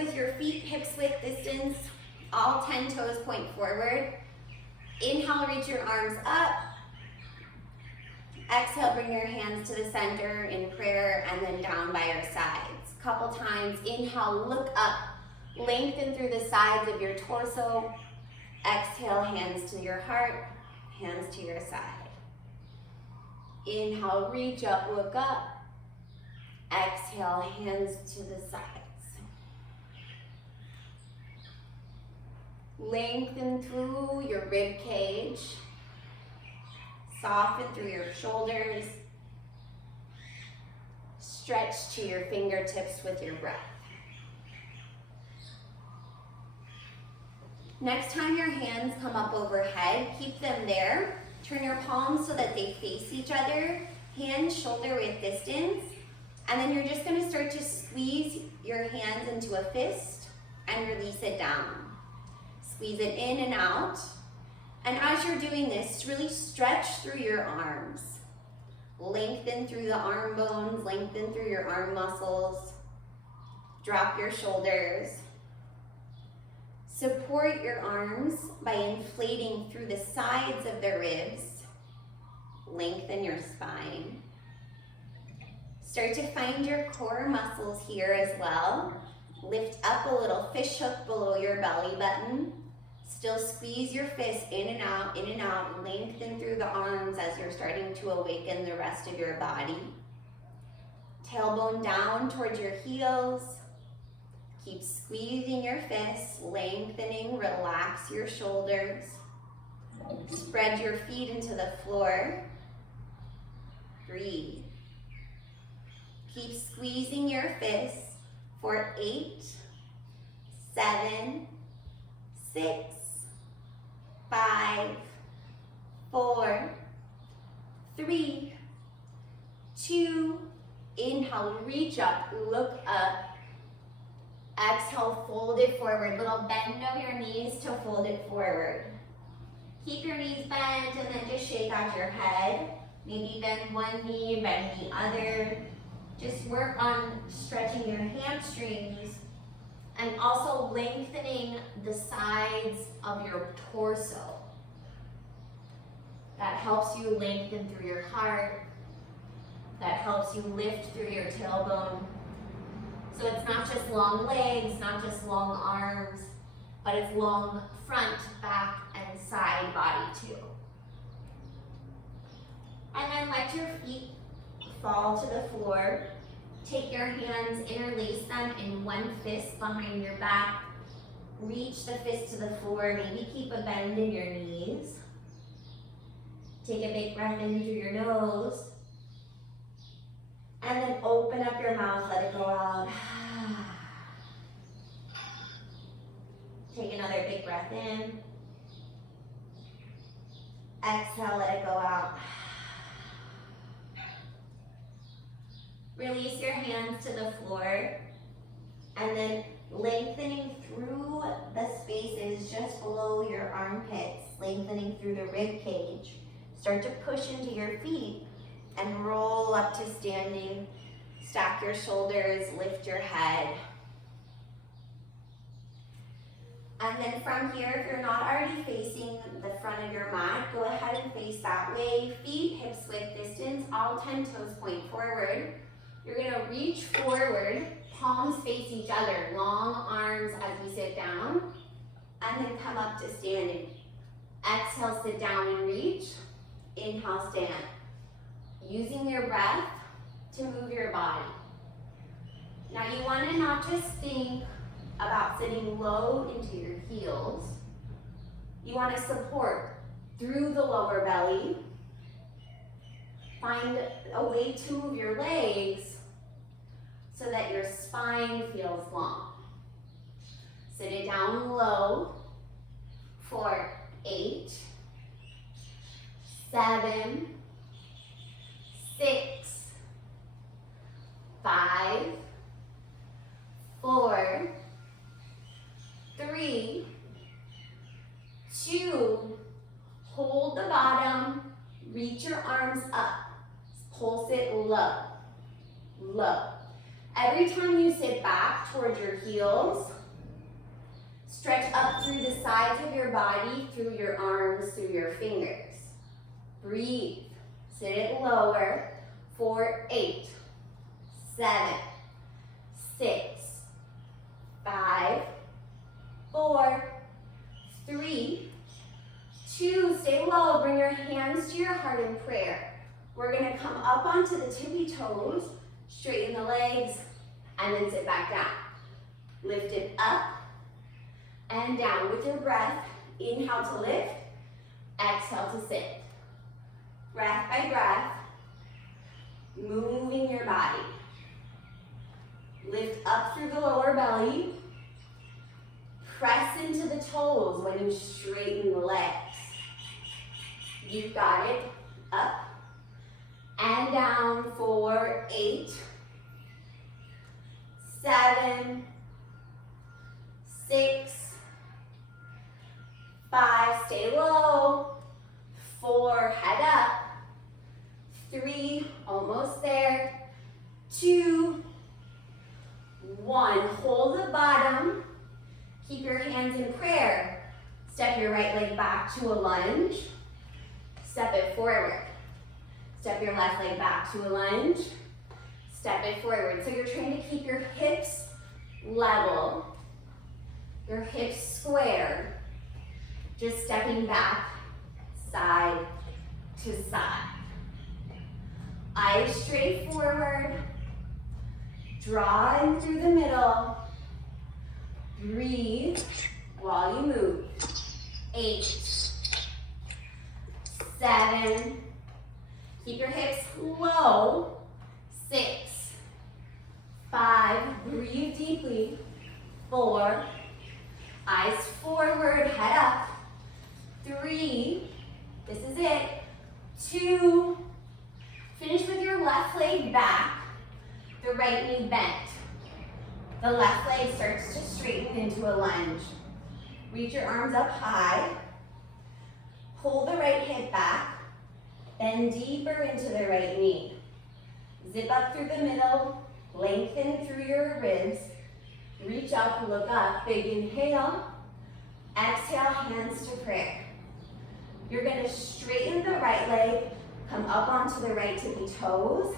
with your feet hips width distance, all 10 toes point forward. Inhale, reach your arms up. Exhale, bring your hands to the center in prayer and then down by your sides. Couple times, inhale, look up. Lengthen through the sides of your torso. Exhale, hands to your heart, hands to your side. Inhale, reach up, look up. Exhale, hands to the sides. Lengthen through your rib cage. Soften through your shoulders. Stretch to your fingertips with your breath. Next time your hands come up overhead, keep them there. Turn your palms so that they face each other. Hands shoulder width distance. And then you're just gonna start to squeeze your hands into a fist and release it down. Squeeze it in and out. And as you're doing this, really stretch through your arms. Lengthen through the arm bones, lengthen through your arm muscles. Drop your shoulders. Support your arms by inflating through the sides of the ribs. Lengthen your spine. Start to find your core muscles here as well. Lift up a little fish hook below your belly button. Still squeeze your fists in and out, lengthen through the arms as you're starting to awaken the rest of your body. Tailbone down towards your heels. Keep squeezing your fists, lengthening, relax your shoulders. Spread your feet into the floor. Breathe. Keep squeezing your fists for 8, 7, 6, 5, 4, 3, 2, inhale, reach up, look up. Exhale, fold it forward. Little bend of your knees to fold it forward. Keep your knees bent and then just shake out your head. Maybe bend one knee, bend the other. Just work on stretching your hamstrings and also lengthening the sides of your torso. That helps you lengthen through your heart. That helps you lift through your tailbone. So it's not just long legs, not just long arms, but it's long front, back, and side body too. And then let your feet fall to the floor. Take your hands, interlace them in one fist behind your back. Reach the fist to the floor. Maybe keep a bend in your knees. Take a big breath in through your nose. And then open up your mouth, let it go out. Take another big breath in. Exhale, let it go out. Release your hands to the floor and then lengthening through the spaces just below your armpits, lengthening through the rib cage. Start to push into your feet and roll up to standing. Stack your shoulders, lift your head. And then from here, if you're not already facing the front of your mat, go ahead and face that way. Feet hips width distance, all 10 toes point forward. You're gonna reach forward, palms face each other, long arms as we sit down, and then come up to standing. Exhale, sit down and reach. Inhale, stand. Using your breath to move your body. Now you wanna not just think about sitting low into your heels. You wanna support through the lower belly. Find a way to move your legs so that your spine feels long. Sit it down low for 8, 7, 6, 5, 4, 3, 2, hold the bottom, reach your arms up, pulse it low, low. Every time you sit back, back towards your heels. Stretch up through the sides of your body, through your arms, through your fingers. Breathe. Sit it lower for 8, 7, 6, 5, 4, 3, 2. Stay low. Bring your hands to your heart in prayer. We're going to come up onto the tippy toes, straighten the legs, and then sit back down. Lift it up and down with your breath. Inhale to lift, exhale to sit. Breath by breath, moving your body. Lift up through the lower belly. Press into the toes when you straighten the legs. You've got it. Up and down for 8, 7, 6, 5, stay low, 4, head up, 3, almost there, 2, 1, hold the bottom, keep your hands in prayer, step your right leg back to a lunge, step it forward, step your left leg back to a lunge, step it forward. So you're trying to keep your hips level, your hips square, just stepping back side to side. Eyes straight forward, draw in through the middle, breathe while you move. 8, 7, keep your hips low, 6, 5, breathe deeply, 4, eyes forward, head up, 3, this is it, 2, finish with your left leg back, the right knee bent. The left leg starts to straighten into a lunge. Reach your arms up high, pull the right hip back, bend deeper into the right knee. Zip up through the middle, lengthen through your ribs, reach up, look up, big inhale, exhale, hands to prayer. You're going to straighten the right leg, come up onto the right tippy toes,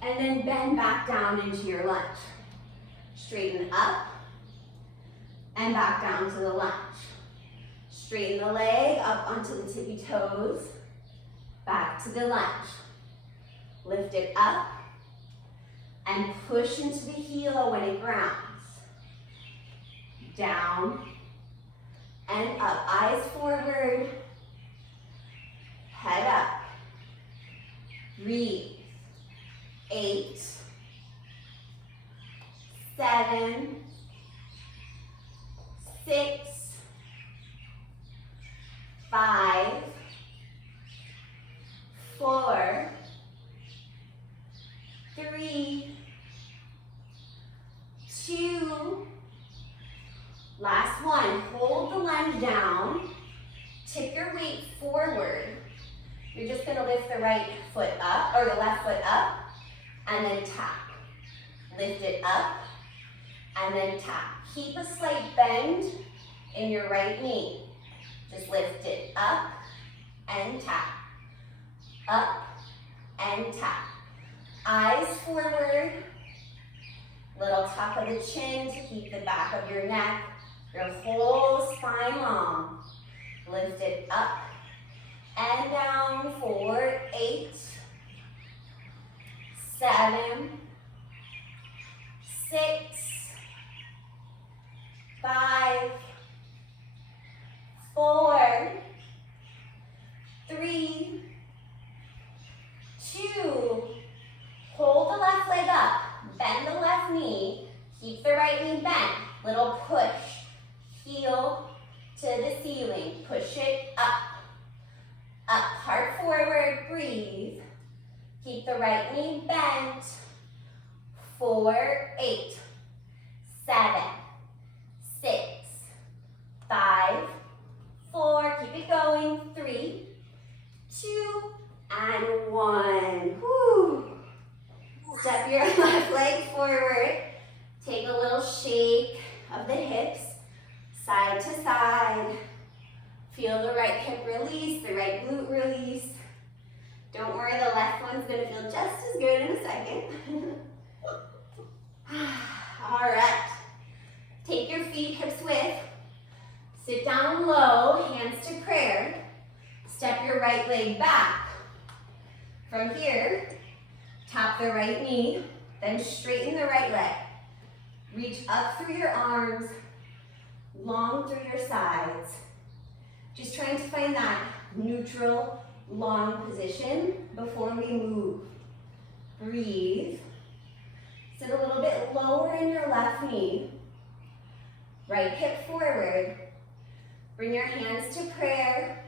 and then bend back down into your lunge. Straighten up, and back down to the lunge. Straighten the leg up onto the tippy toes, back to the lunge. Lift it up, and push into the heel when it grounds. Down, and up, eyes forward, head up. Breathe. 8, 7, 6, 5, 4, 3, 2, last one. Hold the lunge down, tip your weight forward. You're just going to lift the right foot up, or the left foot up, and then tap. Lift it up, and then tap. Keep a slight bend in your right knee. Just lift it up and tap. Up and tap. Eyes forward. Little tuck of the chin to keep the back of your neck, your whole spine long. Lift it up and down for 8, 7, 6, 5, 4, 3, 2, hold the left leg up, bend the left knee, keep the right knee bent, little push, heel to the ceiling, push it up, heart forward, breathe, keep the right knee bent, 4, 8, 7, 6, 5, 4, keep it going, 3, 2, and 1. Woo. Step your left leg forward, take a shake of the hips, side to side. Feel the right hip release, the right glute release. Don't worry, the left one's gonna feel just as good in a second. All right, take your feet hips width, sit down low, hands to prayer, step your right leg back. From here, tap the right knee, then straighten the right leg. Reach up through your arms, long through your sides. Just trying to find that neutral, long position before we move. Breathe. Sit a little bit lower in your left knee. Right hip forward. Bring your hands to prayer.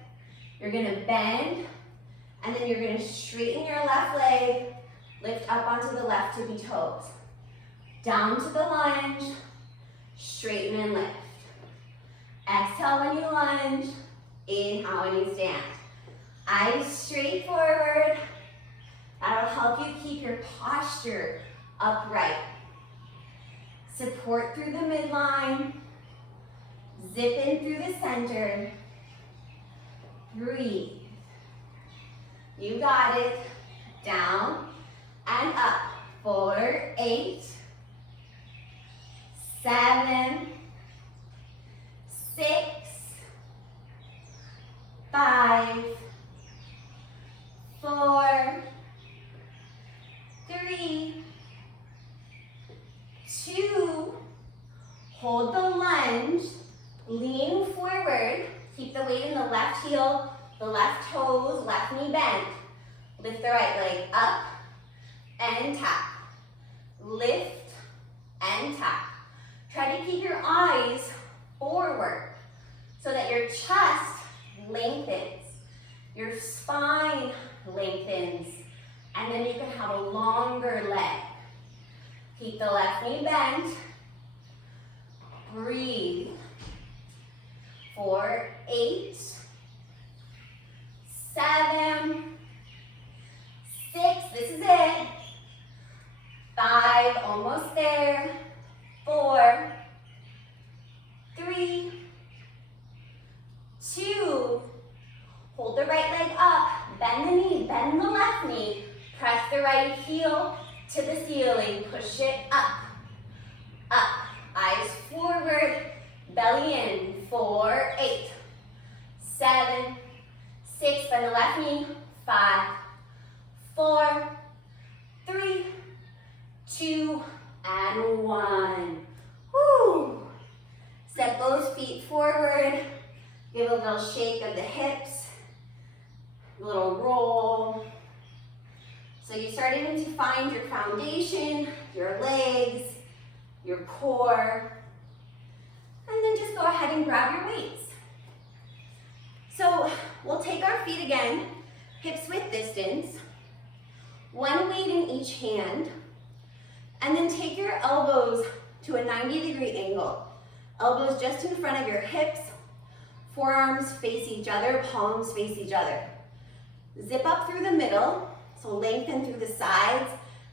You're gonna bend, and then you're gonna straighten your left leg, lift up onto the left tippy toes. Down to the lunge, straighten and lift. Exhale when you lunge, inhale when you stand. Eyes straight forward. That'll help you keep your posture upright. Support through the midline. Zip in through the center. Breathe. You got it. Down and up. 4, 8, 7, 6, 5, 4, 3, 2, hold the lunge, lean forward, keep the weight in the left heel, the left toes, left knee bent. Lift the right leg up and tap. Lift and tap. Try to keep your eyes forward so that your chest lengthens, your spine lengthens, and then you can have a longer leg. Keep the left knee bent. Breathe. 4, 8, 7, 6, this is it. 5, almost there. 4, 3, 2, hold the right leg up, bend the knee, bend the left knee, press the right heel to the ceiling, push it up, up, eyes forward, belly in. 4, 8, 7, 6, bend the left knee. 5, 4, 3, 2, and 1. Woo! Step both feet forward. Give a little shake of the hips. A little roll. So you're starting to find your foundation, your legs, your core. And then just go ahead and grab your weights. So we'll take our feet again, hips width distance, one weight in each hand, and then take your elbows to a 90-degree angle. Elbows just in front of your hips, forearms face each other, palms face each other. Zip up through the middle, so lengthen through the sides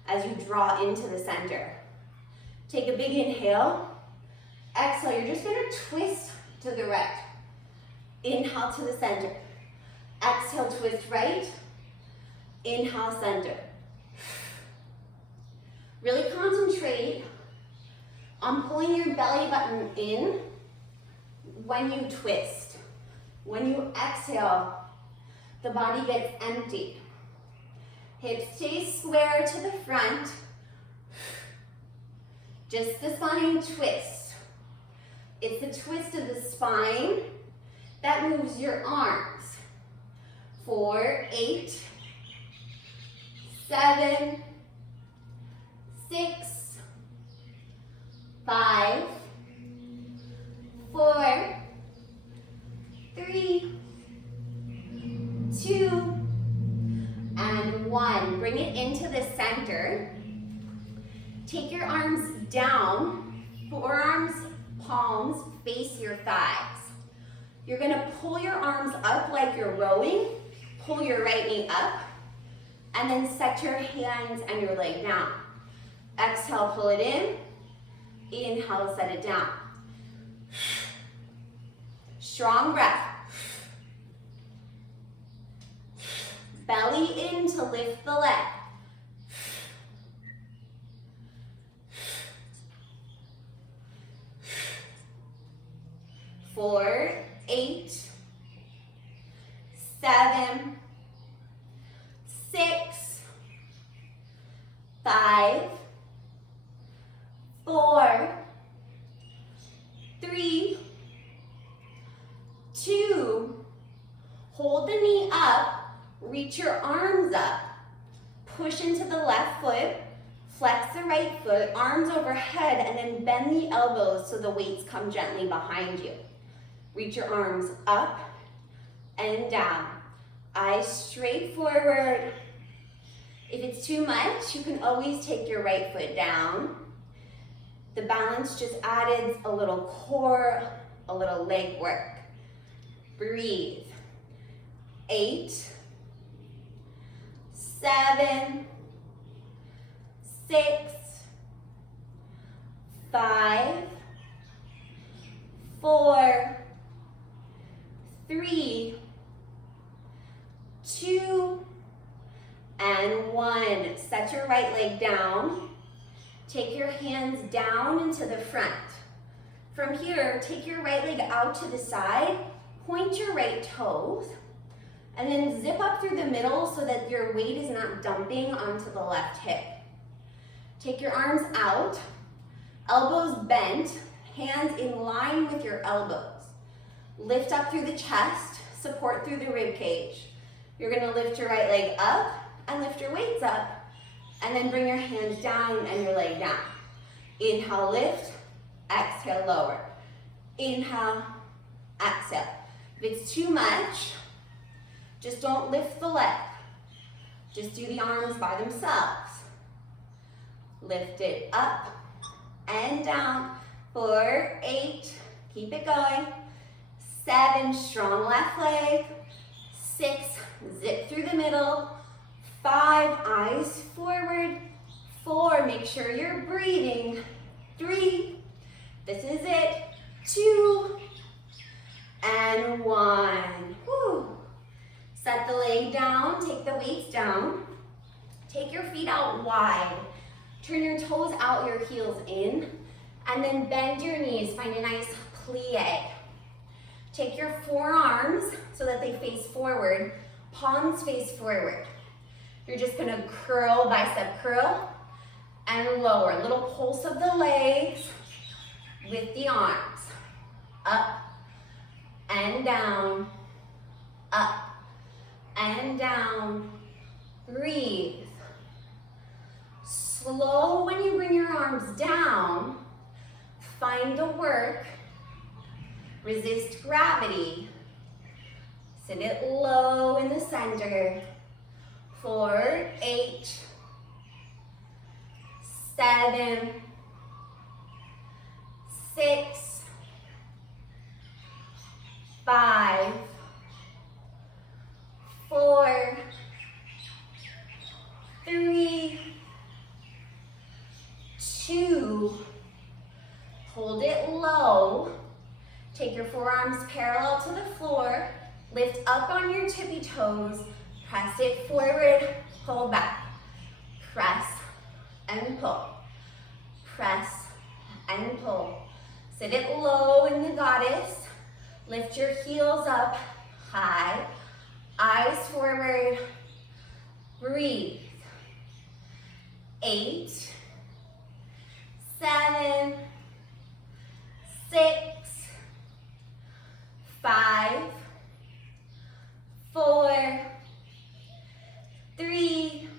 as you draw into the center. Take a big inhale. Exhale, you're just gonna twist to the right. Inhale to the center. Exhale, twist right. Inhale, center. Really concentrate on pulling your belly button in when you twist. When you exhale, the body gets empty. Hips stay square to the front. Just the spine twist. It's the twist of the spine that moves your arms. 4, 8, 7, 6, 5, 4, 3, 2, and 1. Bring it into the center. Take your arms down, forearms, palms face your thighs. You're gonna pull your arms up like you're rowing, pull your right knee up, and then set your hands and your leg down. Exhale, pull it in. Inhale, set it down. Strong breath. Belly in to lift the leg. 4, 8, 7, 6, 5, 4, 3, 2, hold the knee up, reach your arms up, push into the left foot, flex the right foot, arms overhead, and then bend the elbows so the weights come gently behind you. Reach your arms up and down. Eyes straight forward. If it's too much, you can always take your right foot down. The balance just added a little core, a little leg work. Breathe. 8, 7, 6, 5, 4, 3, 2, and 1. Set your right leg down. Take your hands down into the front. From here, take your right leg out to the side, point your right toes, and then zip up through the middle so that your weight is not dumping onto the left hip. Take your arms out, elbows bent, hands in line with your elbows. Lift up through the chest, support through the rib cage. You're gonna lift your right leg up and lift your weights up, and then bring your hands down and your leg down. Inhale, lift, exhale, lower. Inhale, exhale. If it's too much, just don't lift the leg. Just do the arms by themselves. Lift it up and down. 4, 8, keep it going. 7, strong left leg. 6, zip through the middle. 5, eyes forward. 4, make sure you're breathing. 3, this is it. 2, and 1. Whew. Set the leg down, take the weights down. Take your feet out wide. Turn your toes out, your heels in. And then bend your knees, find a nice plie. Take your forearms so that they face forward, palms face forward. You're just gonna curl, bicep curl, and lower. Little pulse of the legs with the arms. Up and down, up and down. Breathe. Slow when you bring your arms down. Find the work. Resist gravity. Sit it low in the center. 4, 8, 7, 6, 5, 4, 3, 2, hold it low. Take your forearms parallel to the floor. Lift up on your tippy toes. Press it forward, pull back. Press and pull. Press and pull. Sit it low in the goddess. Lift your heels up high. Eyes forward. Breathe. 8, 7, 6, 5, 4, 3,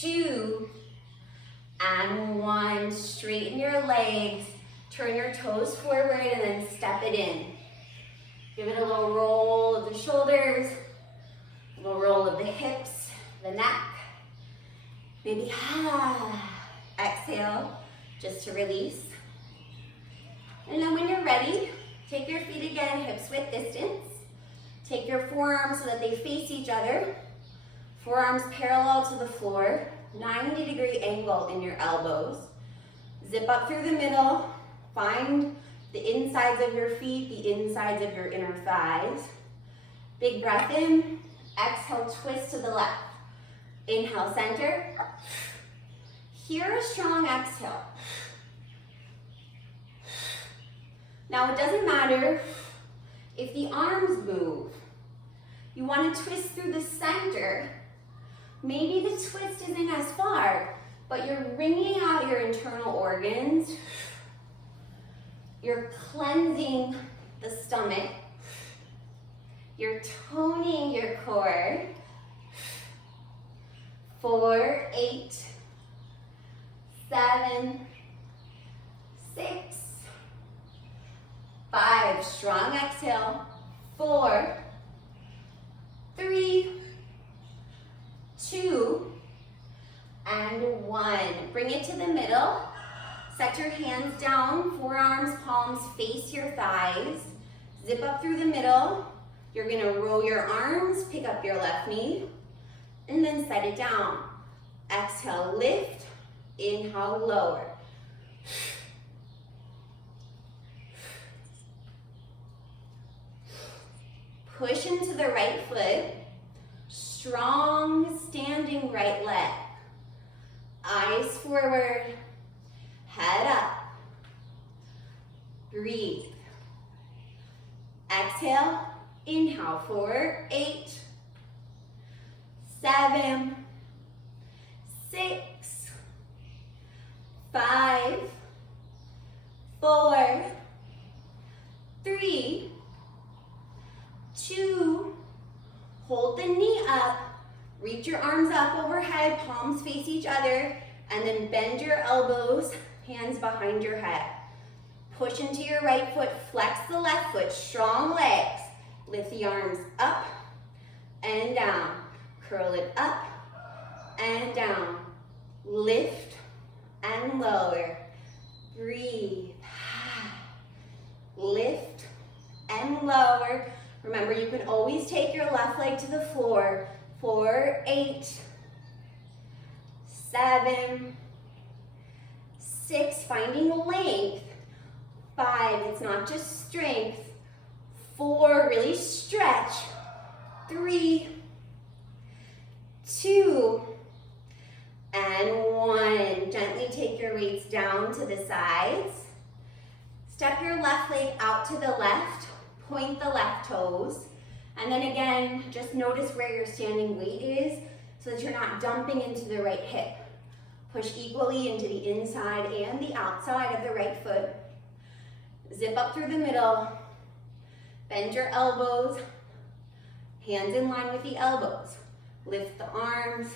2, and 1. Straighten your legs. Turn your toes forward and then step it in. Give it a little roll of the shoulders, a little roll of the hips, the neck. Maybe exhale just to release. And then when you're ready, take your feet again, hips width distance. Take your forearms so that they face each other. Forearms parallel to the floor, 90-degree angle in your elbows. Zip up through the middle. Find the insides of your feet, the insides of your inner thighs. Big breath in. Exhale, twist to the left. Inhale, center. Here, a strong exhale. Now, it doesn't matter if the arms move. You want to twist through the center. Maybe the twist isn't as far, but you're wringing out your internal organs. You're cleansing the stomach. You're toning your core. 4, 8, 7, 6, 5. Strong exhale. 4, 3, 2, and 1. Bring it to the middle. Set your hands down, forearms, palms face your thighs. Zip up through the middle. You're gonna roll your arms, pick up your left knee, and then set it down. Exhale, lift. Inhale, lower. Push into the right foot. Strong standing right leg. Eyes forward. Head up. Breathe. Exhale. Inhale. 4, 8, 7, 6, 5, 4, 3, 2, hold the knee up, reach your arms up overhead, palms face each other, and then bend your elbows, hands behind your head. Push into your right foot, flex the left foot, strong legs. Lift the arms up and down. Curl it up and down. Lift and lower. Breathe. Lift and lower. Remember, you can always take your left leg to the floor. 4, 8, 7, 6, finding length. 5, it's not just strength. 4, really stretch. 3, 2, and 1. Gently take your weights down to the sides. Step your left leg out to the left. Point the left toes. And then again, just notice where your standing weight is so that you're not dumping into the right hip. Push equally into the inside and the outside of the right foot. Zip up through the middle. Bend your elbows. Hands in line with the elbows. Lift the arms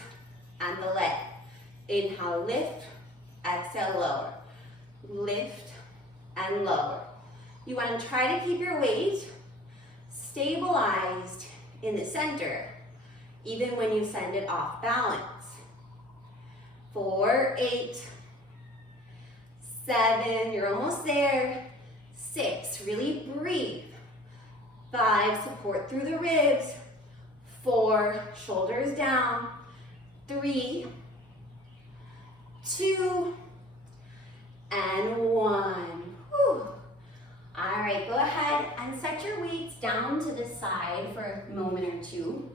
and the leg. Inhale, lift. Exhale, lower. Lift and lower. You want to try to keep your weight stabilized in the center, even when you send it off balance. 4, 8, 7, you're almost there. 6, really breathe. 5, support through the ribs. 4, shoulders down. 3, 2, and 1. Whew. All right, go ahead and set your weights down to the side for a moment or two.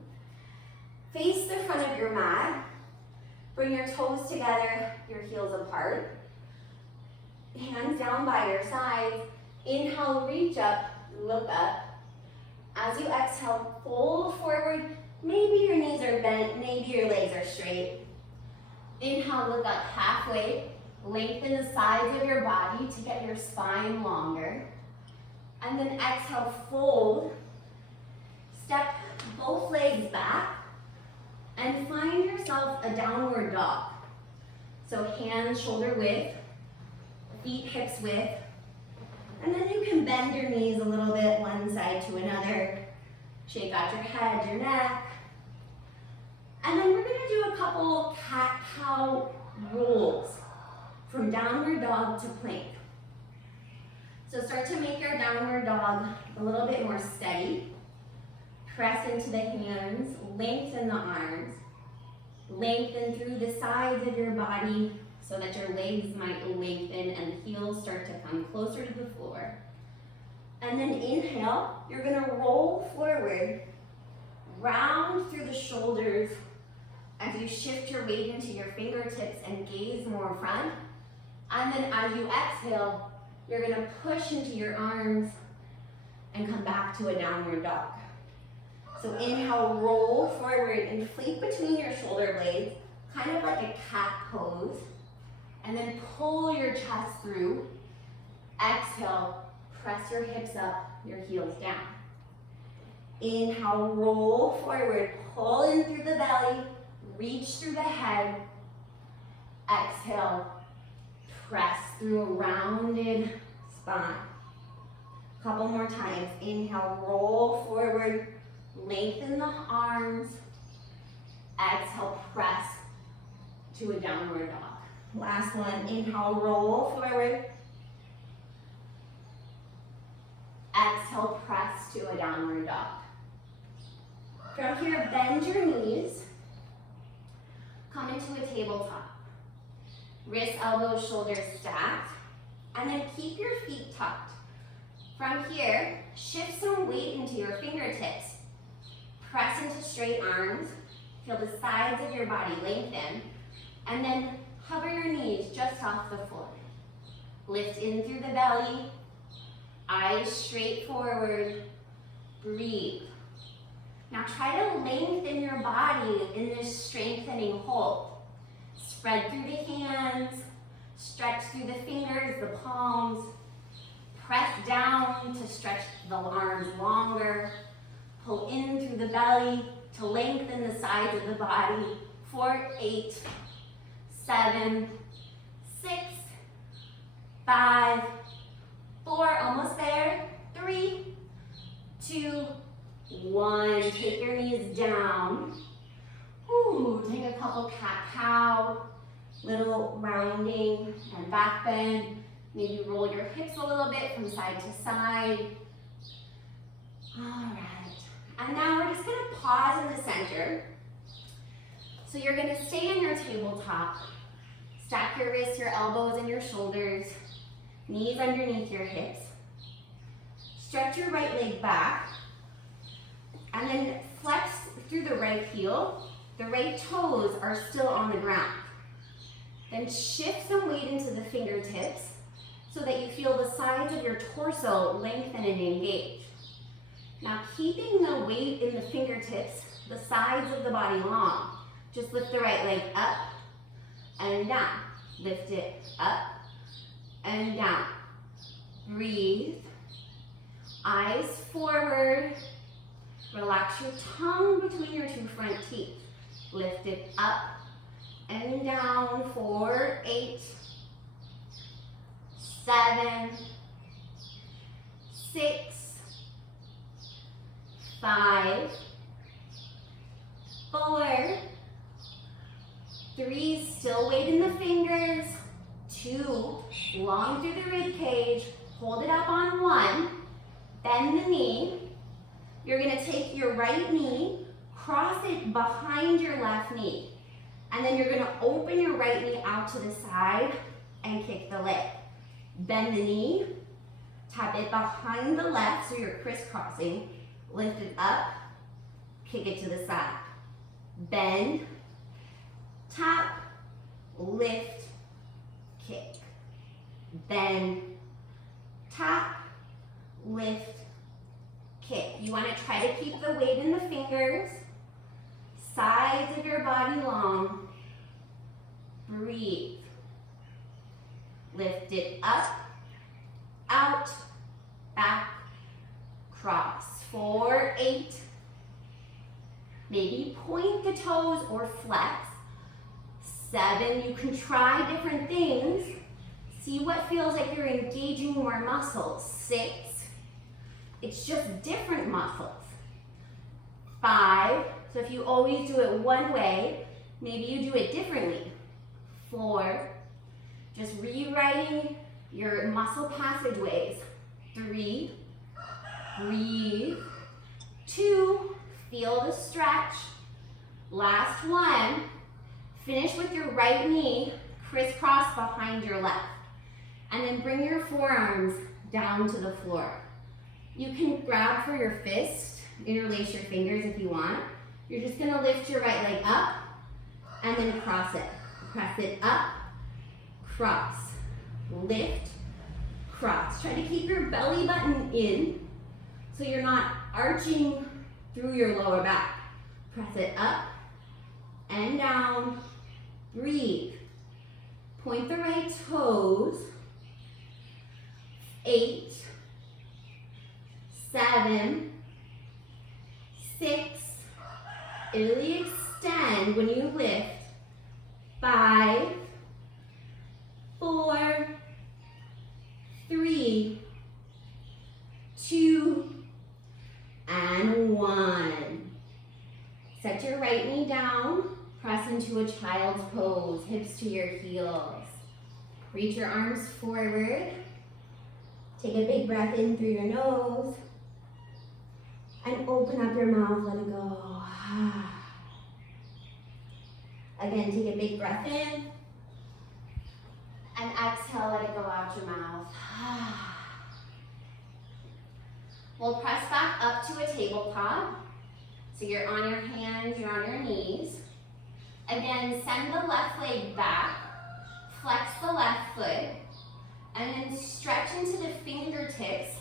Face the front of your mat. Bring your toes together, your heels apart. Hands down by your sides. Inhale, reach up, look up. As you exhale, fold forward. Maybe your knees are bent, maybe your legs are straight. Inhale, look up halfway. Lengthen the sides of your body to get your spine longer. And then exhale, fold. Step both legs back and find yourself a downward dog. So hands shoulder width, feet hips width. And then you can bend your knees a little bit one side to another. Shake out your head, your neck. And then we're gonna do a couple cat-cow rolls from downward dog to plank. So start to make your downward dog a little bit more steady. Press into the hands, lengthen the arms. Lengthen through the sides of your body, so that your legs might lengthen and the heels start to come closer to the floor. And then inhale, you're gonna roll forward, round through the shoulders as you shift your weight into your fingertips and gaze more front. And then as you exhale, you're gonna push into your arms and come back to a downward dog. So inhale, roll forward, inflate between your shoulder blades, kind of like a cat pose. And then pull your chest through. Exhale, press your hips up, your heels down. Inhale, roll forward, pull in through the belly, reach through the head. Exhale, press through a rounded spine. Couple more times. Inhale, roll forward, lengthen the arms. Exhale, press to a downward dog. Last one. Inhale, roll forward. Exhale, press to a downward dog. From here, bend your knees. Come into a tabletop. Wrists, elbows, shoulders stacked. And then keep your feet tucked. From here, shift some weight into your fingertips. Press into straight arms. Feel the sides of your body lengthen. And then hover your knees just off the floor. Lift in through the belly. Eyes straight forward. Breathe. Now try to lengthen your body in this strengthening hold. Spread through the hands. Stretch through the fingers, the palms. Press down to stretch the arms longer. Pull in through the belly to lengthen the sides of the body. 4, 8, 7, 6, 5, 4, almost there. 3, 2, 1. Take your knees down. Ooh, take a couple cat-cow. Little rounding and back bend. Maybe roll your hips a little bit from side to side. All right. And now we're just gonna pause in the center. So you're gonna stay on your tabletop. Stack your wrists, your elbows, and your shoulders. Knees underneath your hips. Stretch your right leg back. And then flex through the right heel. The right toes are still on the ground. Then shift some weight into the fingertips so that you feel the sides of your torso lengthen and engage. Now keeping the weight in the fingertips, the sides of the body long, just lift the right leg up and down. Lift it up and down. Breathe. Eyes forward. Relax your tongue between your two front teeth. Lift it up and down. 4, 8, 7, 6, 5, 4, 3, still weight in the fingers. 2, long through the rib cage. Hold it up on 1. Bend the knee. You're gonna take your right knee, cross it behind your left knee. And then you're gonna open your right knee out to the side and kick the leg. Bend the knee, tap it behind the left so you're crisscrossing. Lift it up, kick it to the side. Bend, tap, lift, kick. Bend, tap, lift, kick. You want to try to keep the weight in the fingers, sides of your body long. Breathe. Lift it up, out, back, cross. 4, 8. Maybe point the toes or flex. 7, you can try different things. See what feels like you're engaging more muscles. 6, it's just different muscles. 5, so if you always do it one way, maybe you do it differently. 4, just rewriting your muscle passageways. 3, breathe. 2, feel the stretch. Last one, finish with your right knee, crisscross behind your left. And then bring your forearms down to the floor. You can grab for your fist, interlace your fingers if you want. You're just gonna lift your right leg up and then cross it. Press it up, cross, lift, cross. Try to keep your belly button in so you're not arching through your lower back. Press it up and down, breathe. Point the right toes. 8, 7, 6, really extend when you lift. 5, 4, 3, 2, and 1. Set your right knee down, press into a child's pose, hips to your heels. Reach your arms forward. Take a big breath in through your nose. And open up your mouth, let it go. Again, take a big breath in. And exhale, let it go out your mouth. We'll press back up to a tabletop. So you're on your hands, you're on your knees. Again, send the left leg back. Flex the left foot. And then stretch into the fingertips.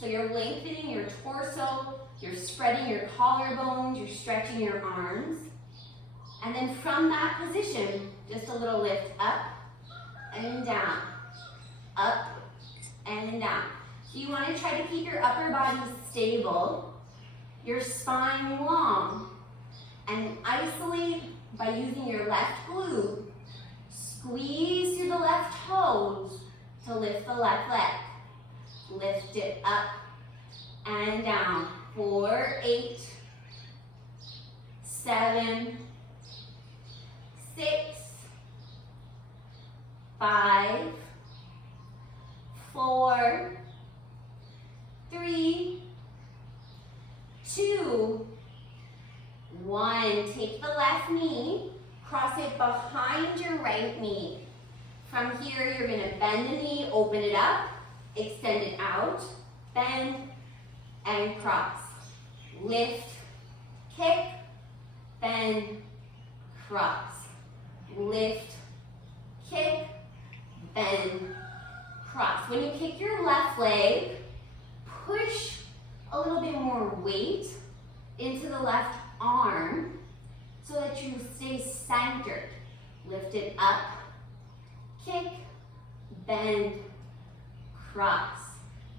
So you're lengthening your torso, you're spreading your collarbones, you're stretching your arms. And then from that position, just a little lift up and down, up and down. So you want to try to keep your upper body stable, your spine long, and isolate by using your left glute. Squeeze through the left toes to lift the left leg. Lift it up and down. 4, 8, 7, 6, 5, 4, 3, 2, 1. Take the left knee, cross it behind your right knee. From here, you're going to bend the knee, open it up, extend it out, bend, and cross. Lift, kick, bend, cross. Lift, kick, bend, cross. When you kick your left leg, push a little bit more weight into the left arm so that you stay centered. Lift it up, kick, bend, cross.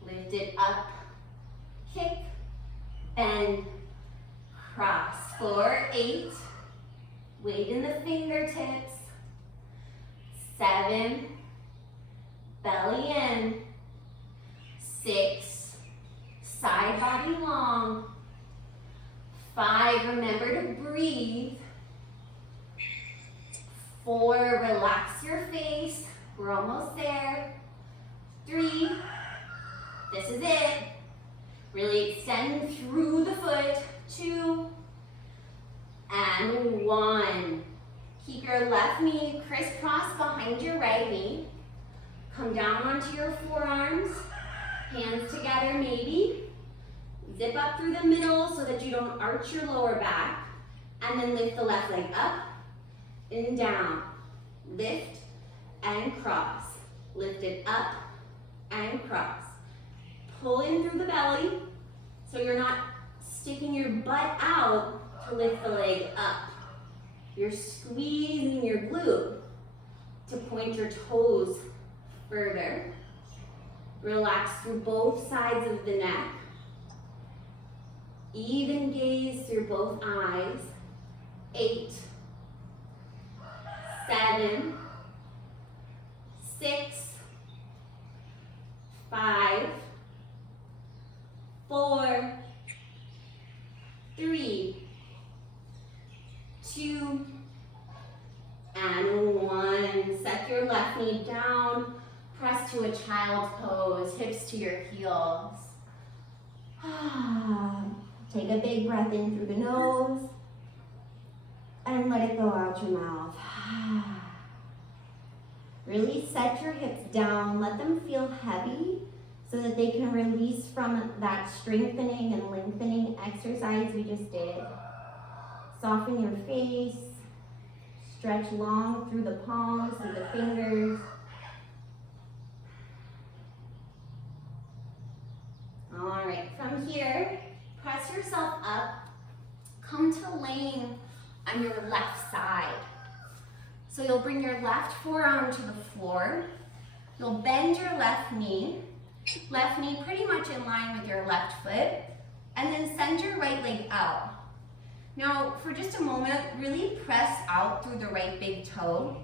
Lift it up, kick, bend, cross. 4, 8, weight in the fingertips. 7, belly in. 6, side body long. 5, remember to breathe. 4, relax your face. We're almost there. 3, this is it. Really extend through the foot. 2, and 1. Keep your left knee crisscross behind your right knee. Come down onto your forearms. Hands together maybe. Zip up through the middle so that you don't arch your lower back. And then lift the left leg up and down. Lift and cross. Lift it up and cross. Pull in through the belly so you're not sticking your butt out to lift the leg up. You're squeezing your glute to point your toes further. Relax through both sides of the neck. Even gaze through both eyes. 8, 7, 6, 5, 4, 3, 2, and 1. Set your left knee down. Press to a child's pose, hips to your heels. Take a big breath in through the nose and let it go out your mouth. Really set your hips down, let them feel heavy so that they can release from that strengthening and lengthening exercise we just did. Soften your face, stretch long through the palms, through the fingers. All right, from here, press yourself up, come to laying on your left side. So you'll bring your left forearm to the floor. You'll bend your left knee pretty much in line with your left foot, and then send your right leg out. Now, for just a moment, really press out through the right big toe,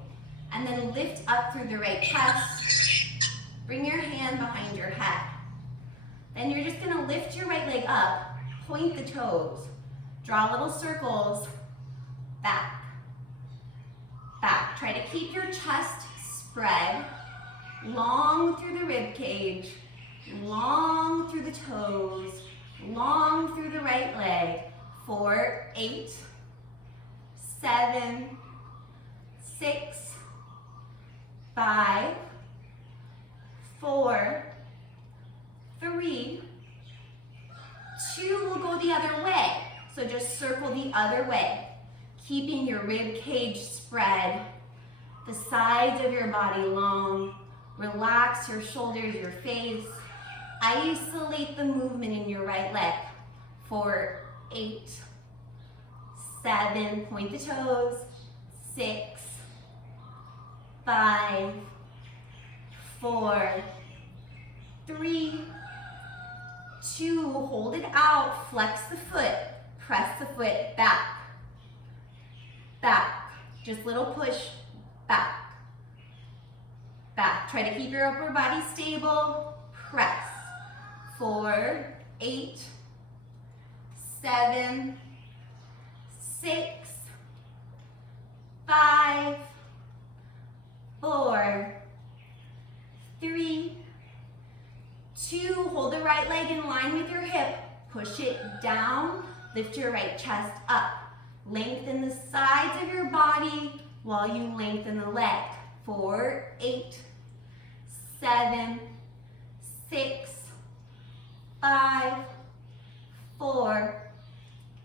and then lift up through the right chest. Bring your hand behind your head. Then you're just gonna lift your right leg up, point the toes, draw little circles, back, back. Try to keep your chest spread, long through the rib cage, long through the toes, long through the right leg. 4, 8, 7, 6, 5, 4, 3, 2 will go the other way. So just circle the other way, keeping your rib cage spread, the sides of your body long. Relax your shoulders, your face. Isolate the movement in your right leg. 4, 8, 7, point the toes, 6, 5, 4, 3, 2, hold it out, flex the foot, press the foot back, back, just little push, back, back. Try to keep your upper body stable, press. 4, 8, 7, 6, 5, 4, 3, 2, hold the right leg in line with your hip, push it down, lift your right chest up. Lengthen the sides of your body while you lengthen the leg. 4, 8, 7, 6, 5, 4,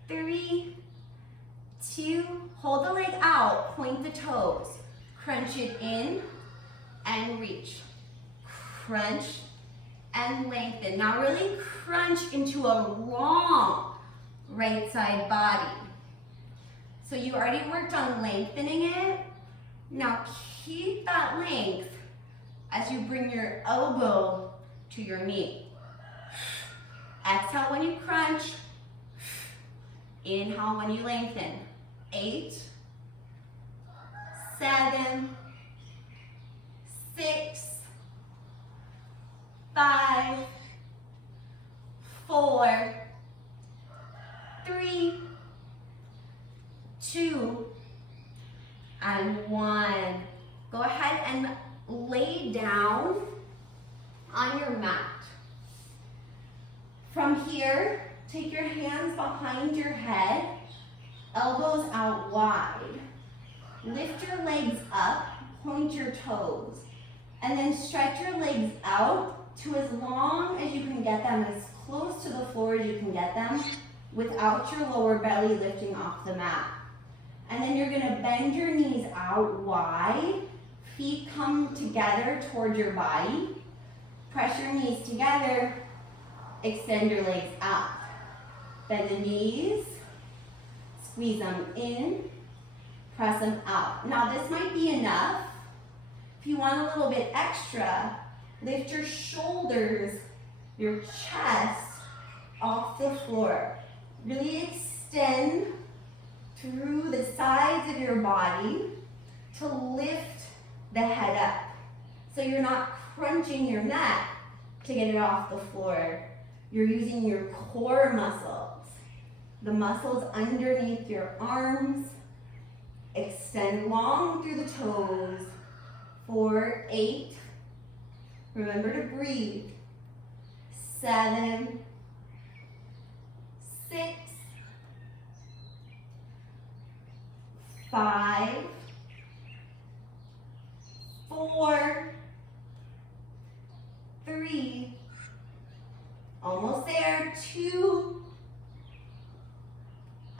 3, 2, hold the leg out, point the toes, crunch it in and reach. Crunch and lengthen. Now really crunch into a long right side body. So you already worked on lengthening it. Now keep that length as you bring your elbow to your knee. Exhale when you crunch. Inhale when you lengthen. 8, 7, 6, 5, 4, 3, 2, and 1. Go ahead and lay down on your mat. From here, take your hands behind your head, elbows out wide. Lift your legs up, point your toes, and then stretch your legs out to as long as you can get them, as close to the floor as you can get them, without your lower belly lifting off the mat. And then you're gonna bend your knees out wide, feet come together toward your body, press your knees together, extend your legs out. Bend the knees, squeeze them in, press them out. Now this might be enough. If you want a little bit extra, lift your shoulders, your chest off the floor. Really extend through the sides of your body to lift the head up. So you're not crunching your neck to get it off the floor. You're using your core muscles, the muscles underneath your arms. Extend long through the toes. 4, 8. Remember to breathe. 7, 6, 5, 4, 4, 3, almost there, 2,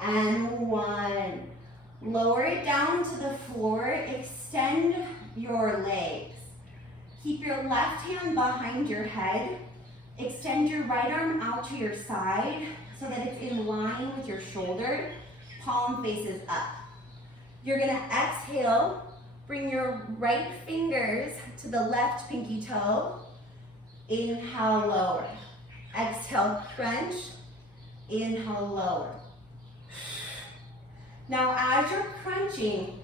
and 1. Lower it down to the floor, extend your legs. Keep your left hand behind your head. Extend your right arm out to your side so that it's in line with your shoulder. Palm faces up. You're gonna exhale, bring your right fingers to the left pinky toe. Inhale, lower. Exhale, crunch. Inhale, lower. Now, as you're crunching,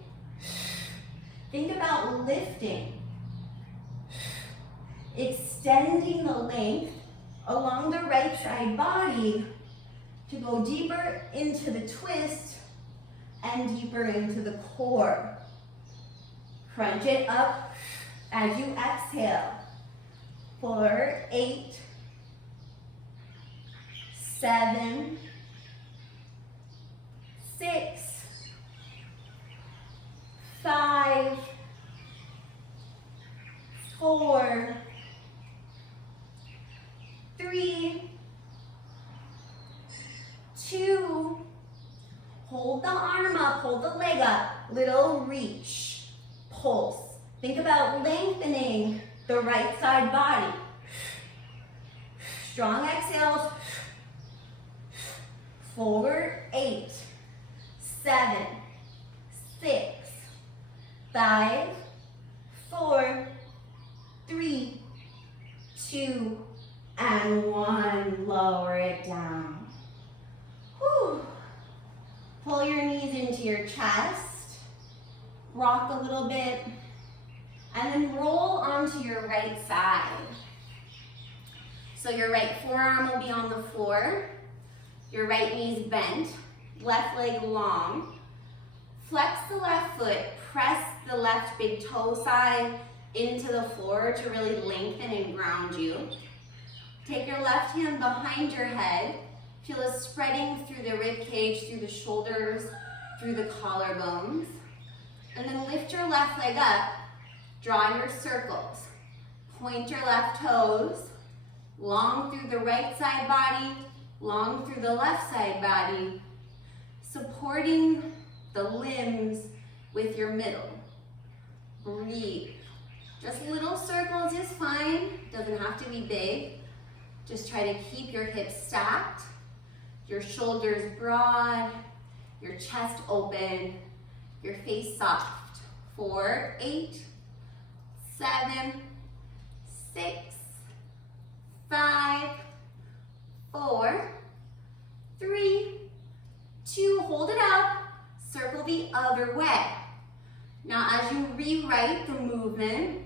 think about lifting. Extending the length along the right side body to go deeper into the twist and deeper into the core. Crunch it up as you exhale. 4, 8, 7, 6, 5, 4, 3, 2, hold the arm up, hold the leg up, little reach, pulse. Think about lengthening the right side body. Strong exhales. Forward, 8, 7, 6, 5, 4, 3, 2, and 1. Lower it down. Whew. Pull your knees into your chest. Rock a little bit. And then roll onto your right side. So your right forearm will be on the floor. Your right knee's bent. Left leg long. Flex the left foot. Press the left big toe side into the floor to really lengthen and ground you. Take your left hand behind your head. Feel it spreading through the rib cage, through the shoulders, through the collarbones. And then lift your left leg up. Draw your circles. Point your left toes. Long through the right side body. Long through the left side body. Supporting the limbs with your middle. Breathe. Just little circles is fine. Doesn't have to be big. Just try to keep your hips stacked, your shoulders broad, your chest open, your face soft. 4, 8, 7, 6, 5, 4, 3, 2, hold it up, circle the other way. Now as you rewrite the movement,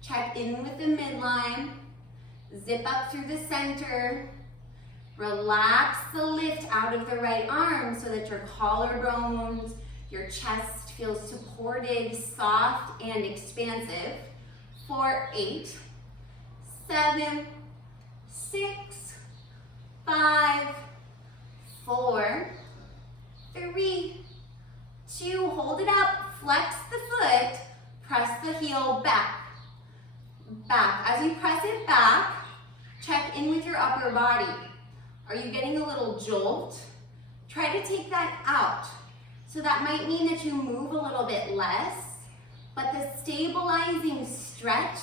check in with the midline, zip up through the center, relax the lift out of the right arm so that your collarbones, your chest feels supported, soft, and expansive. 4, 8, 7, 6, 5, 4, 3, 2, hold it up, flex the foot, press the heel back. Back. As you press it back, check in with your upper body. Are you getting a little jolt? Try to take that out. So that might mean that you move a little bit less, but the stabilizing stretch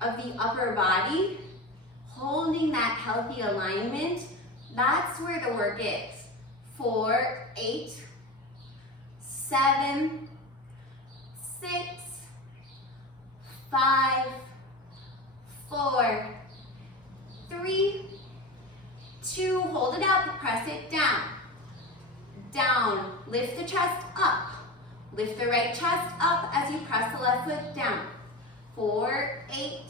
of the upper body, holding that healthy alignment, that's where the work is. 4, 8, 7, 6, 5, 4, 3, 2, hold it up, press it down. Down, lift the chest up. Lift the right chest up as you press the left foot down. 4, 8,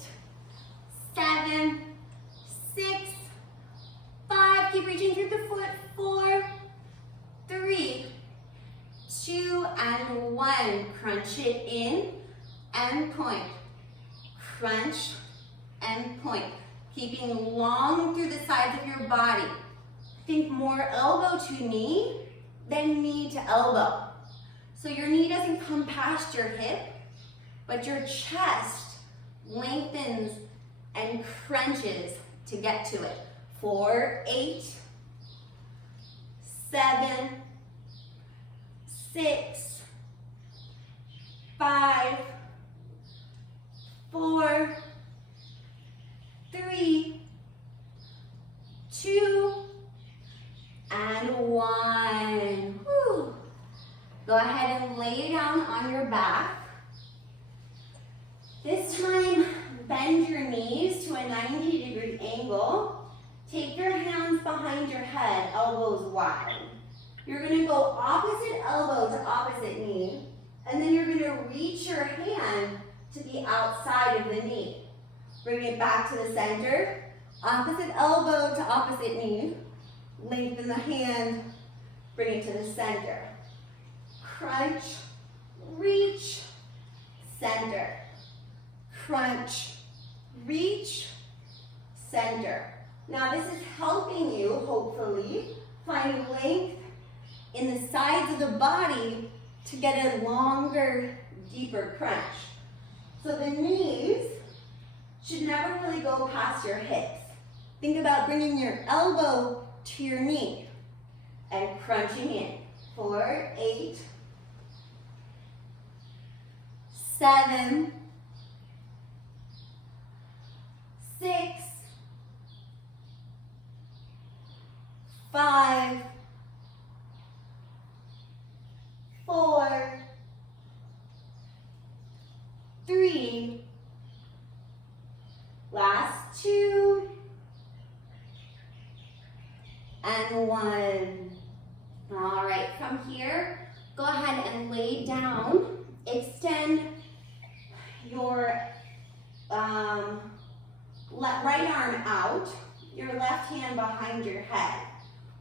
7, 6, 5, keep reaching through the foot. 4, 3, 2, and 1. Crunch it in and point. Crunch and point. Keeping long through the sides of your body. Think more elbow to knee than knee to elbow. So your knee doesn't come past your hip, but your chest lengthens and crunches to get to it. 4, 8, 7, 6, 5, 4, 3, 2, and 1. Whew. Go ahead and lay down on your back. This time, bend your knees to a 90-degree angle. Take your hands behind your head, elbows wide. You're going to go opposite elbow to opposite knee, and then you're going to reach your hand to the outside of the knee. Bring it back to the center. Opposite elbow to opposite knee. Lengthen the hand. Bring it to the center. Crunch, reach, center. Crunch, reach, center. Now this is helping you, hopefully, find length in the sides of the body to get a longer, deeper crunch. So the knees should never really go past your hips. Think about bringing your elbow to your knee and crunching in. 4, 8, 7, 6, 5, 4, 3, last 2, and 1. All right, from here, go ahead and lay down. Extend your right arm out, your left hand behind your head.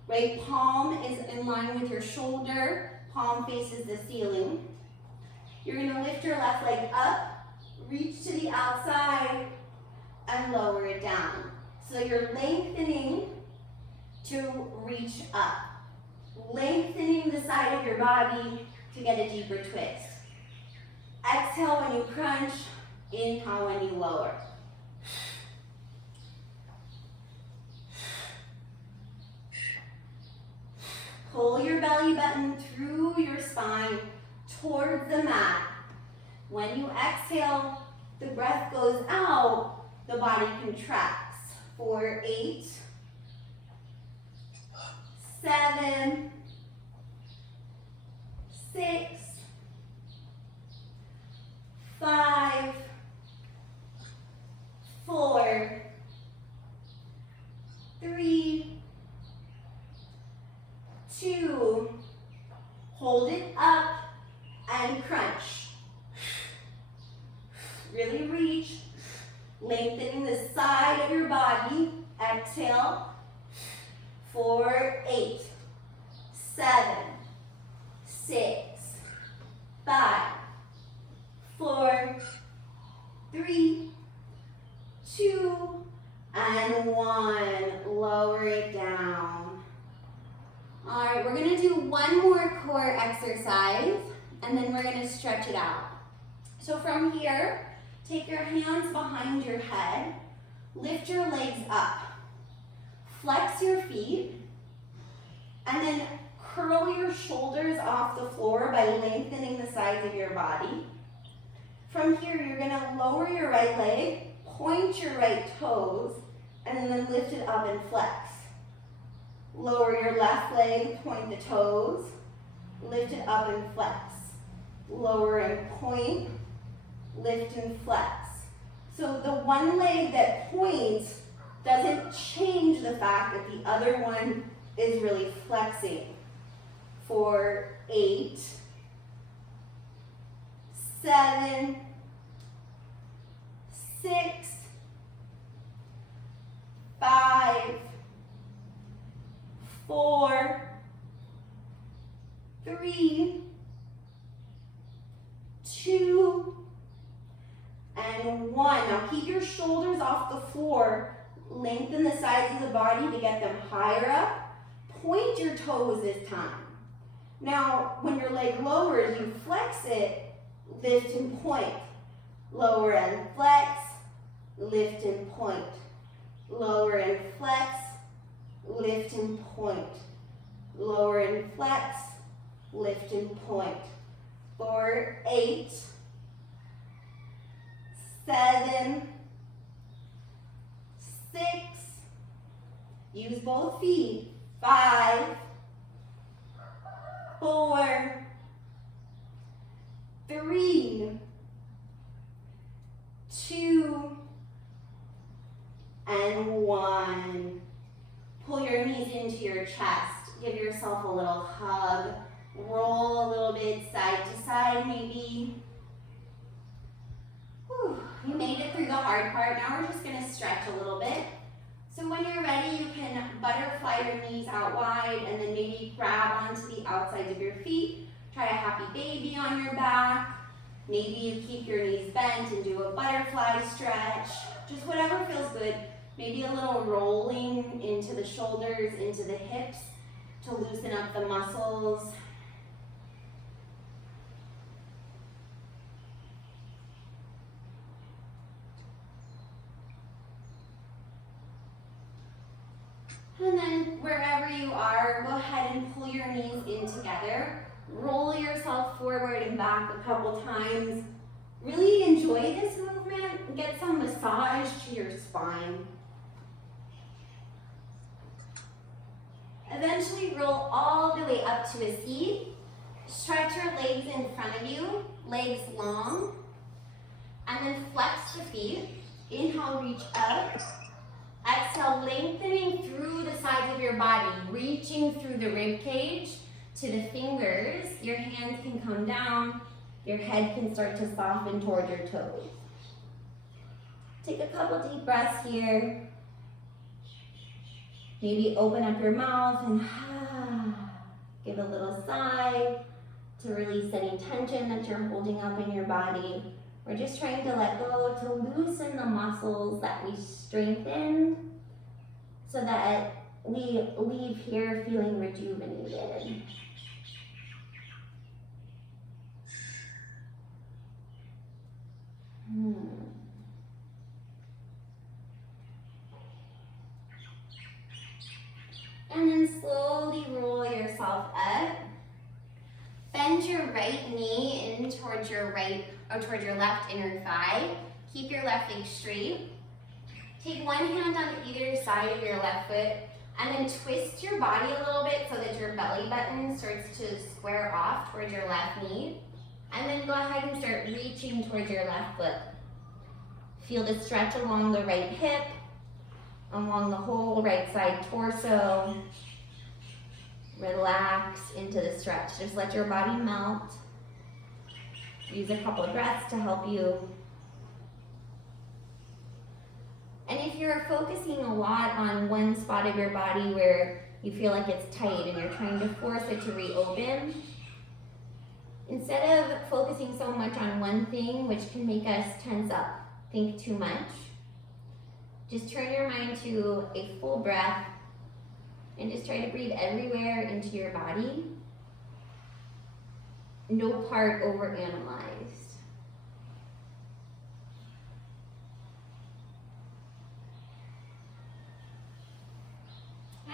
Right palm is in line with your shoulder, palm faces the ceiling. You're going to lift your left leg up, reach to the outside, and lower it down. So you're lengthening to reach up. Lengthening the side of your body to get a deeper twist. Exhale when you crunch, inhale when you lower. Pull your belly button through your spine towards the mat. When you exhale, the breath goes out, the body contracts. 4, 8, 7, 6, 5, 4, 3, 2, hold it up and crunch. Really reach, lengthening the side of your body. Exhale. 4, 8, 7, 6, 5, 4, 3, 2, and 1. Lower it down. All right, we're gonna do one more core exercise, and then we're gonna stretch it out. So from here, take your hands behind your head, lift your legs up, flex your feet, and then curl your shoulders off the floor by lengthening the sides of your body. From here, you're gonna lower your right leg, point your right toes, and then lift it up and flex. Lower your left leg, point the toes, lift it up and flex. Lower and point, lift and flex. So the one leg that points doesn't change the fact that the other one is really flexing. 4, 8, 7, 6, 5, 4, 3, 2, and 1. Now keep your shoulders off the floor. Lengthen the sides of the body to get them higher up. Point your toes this time. Now, when your leg lowers, you flex it, lift and point. Lower and flex, lift and point. Lower and flex, lift and point. Lower and flex, lift and point. For 8, 7, 6, use both feet. 5, 4, 3, 2, and 1. Pull your knees into your chest. Give yourself a little hug. Roll a little bit side to side maybe. Whew. You made it through the hard part. Now we're just going to stretch a little bit. So when you're ready, you can butterfly your knees out wide and then maybe grab onto the outsides of your feet. Try a happy baby on your back. Maybe you keep your knees bent and do a butterfly stretch. Just whatever feels good. Maybe a little rolling into the shoulders, into the hips to loosen up the muscles. And then wherever you are, go ahead and pull your knees in together. Roll yourself forward and back a couple times. Really enjoy this movement. Get some massage to your spine. Eventually roll all the way up to a seat. Stretch your legs in front of you, legs long. And then flex the feet. Inhale, reach up. Exhale, lengthening through the sides of your body, reaching through the rib cage to the fingers. Your hands can come down. Your head can start to soften toward your toes. Take a couple deep breaths here. Maybe open up your mouth and give a little sigh to release any tension that you're holding up in your body. We're just trying to let go, to loosen the muscles that we strengthened so that we leave here feeling rejuvenated. And then slowly roll yourself up. Bend your right knee in towards your towards your left inner thigh. Keep your left leg straight. Take one hand on either side of your left foot and then twist your body a little bit so that your belly button starts to square off towards your left knee. And then go ahead and start reaching towards your left foot. Feel the stretch along the right hip, along the whole right side torso. Relax into the stretch. Just let your body melt. Use a couple of breaths to help you. And if you're focusing a lot on one spot of your body where you feel like it's tight and you're trying to force it to reopen, instead of focusing so much on one thing, which can make us tense up, think too much, just turn your mind to a full breath and just try to breathe everywhere into your body. No part overanalyzed.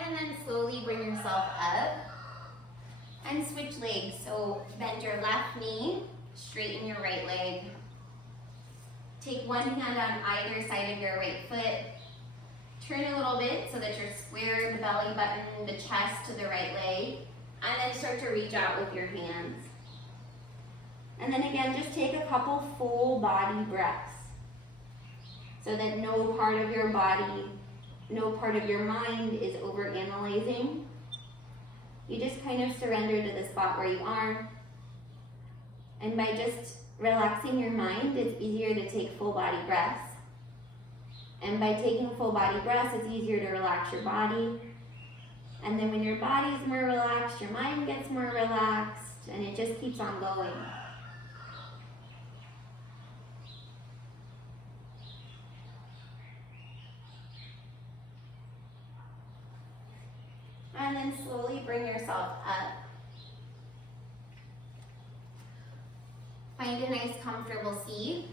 And then slowly bring yourself up and switch legs. So bend your left knee, straighten your right leg. Take one hand on either side of your right foot. Turn a little bit so that you're square the belly button, the chest to the right leg. And then start to reach out with your hands. And then again, just take a couple full body breaths so that no part of your body, no part of your mind is overanalyzing. You just kind of surrender to the spot where you are. And by just relaxing your mind, it's easier to take full body breaths. And by taking full body breaths, it's easier to relax your body. And then when your body's more relaxed, your mind gets more relaxed, and it just keeps on going. And then slowly bring yourself up. Find a nice comfortable seat.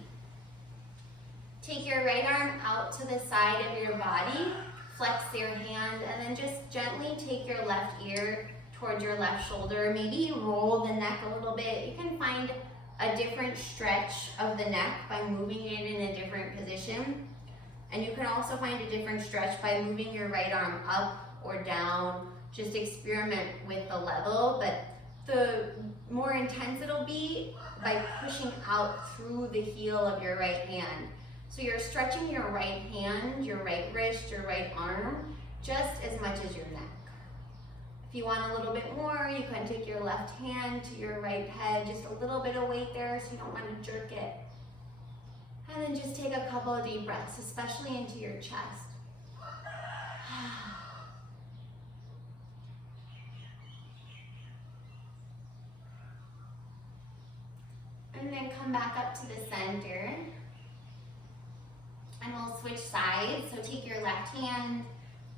Take your right arm out to the side of your body, flex your hand, and then just gently take your left ear towards your left shoulder. Maybe roll the neck a little bit. You can find a different stretch of the neck by moving it in a different position. And you can also find a different stretch by moving your right arm up or down. Just experiment with the level, but the more intense it'll be by pushing out through the heel of your right hand. So you're stretching your right hand, your right wrist, your right arm, just as much as your neck. If you want a little bit more, you can take your left hand to your right head, just a little bit of weight there so you don't want to jerk it. And then just take a couple of deep breaths, especially into your chest. And then come back up to the center. And we'll switch sides. So take your left hand,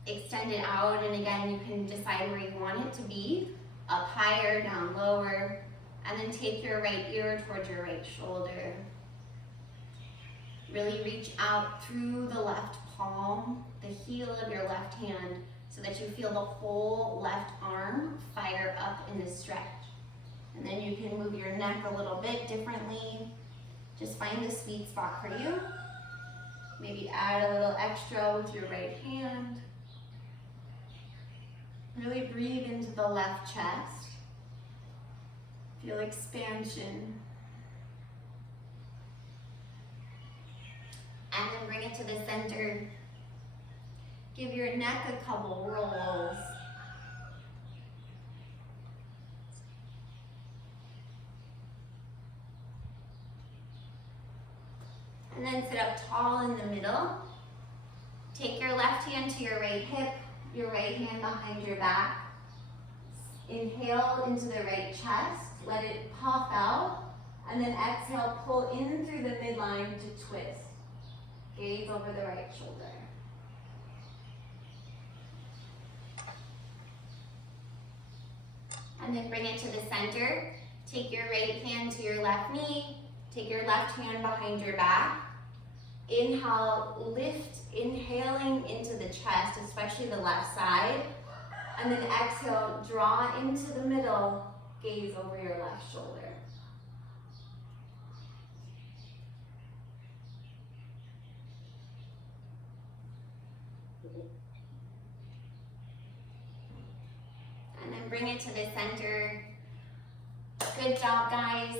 extend it out, and again, you can decide where you want it to be, up higher, down lower, and then take your right ear towards your right shoulder. Really reach out through the left palm, the heel of your left hand, so that you feel the whole left arm fire up in the stretch. And then you can move your neck a little bit differently. Just find the sweet spot for you. Maybe add a little extra with your right hand. Really breathe into the left chest. Feel expansion. And then bring it to the center. Give your neck a couple rolls. And then sit up tall in the middle. Take your left hand to your right hip, your right hand behind your back. Inhale into the right chest, let it puff out, and then exhale, pull in through the midline to twist. Gaze over the right shoulder. And then bring it to the center. Take your right hand to your left knee, take your left hand behind your back. Inhale, lift, inhaling into the chest, especially the left side. And then exhale, draw into the middle, gaze over your left shoulder. And then bring it to the center. Good job, guys.